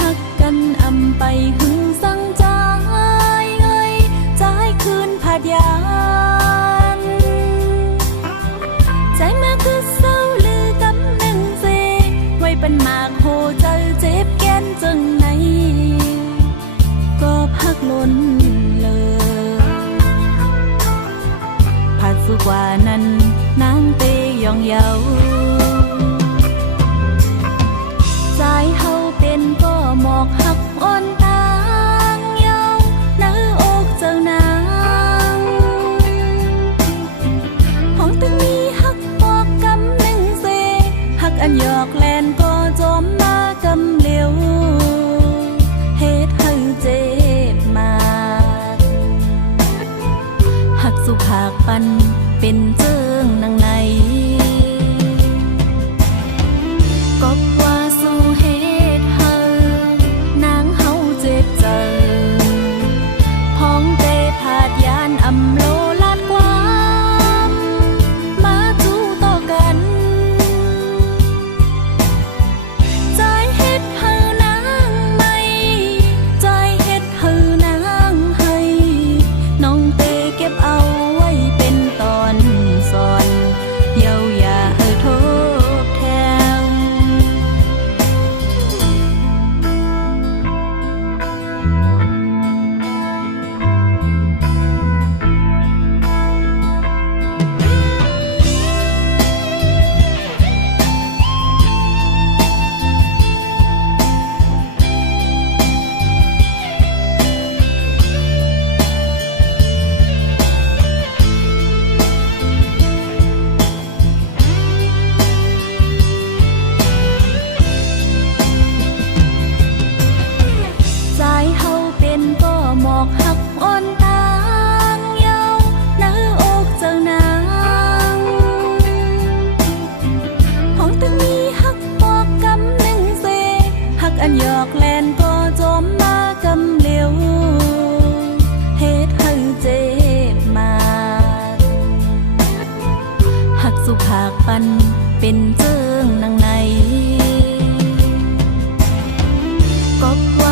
หักกันอำไปหึงสังใจเอ้ยใจคืนผาดยานใจมาคือเศร้าลือกำหนึ่งเสไว้เป็นหมากโหใจเจ็บแก้นจังไหนก็พักล้นเลยผัดสุกว่านั้นนางเตยองเยาใจเฮาเป็นก็หมอกหักอ่อนตางเยาเนื้ออกเจ้านางของตึงนี้หักปอกกำหนึ่งเสหักอันหยอกแลนก็จอมมากำเหลียวเหตุให้เจ็บมาหักสุภาคปันเป็นเจิงนางในก็ว่าสู่เหตุเฮานางเฮาเจ็บใจพ้องเตผาดยานอำโลลาดความมาจู้ต่อกันใจเฮ็ดเฮานางไม่ใจเฮ็ดเฮานางให้น้องเตเก็บเอาไว้เป็นตอนสอนเยาอย่าทบแทนใจเฮาเป็นก็หมอกหักอ่อนตางเยาเนื้ออกเจ้านางของตึงนี้หักปอกกำหนึ่งเสหักอันหยอกแลนก็จอมมากำเหลียวเหตุให้เจ็บมาหักสุภาคปันเป็นเจิงนางในก็ว่า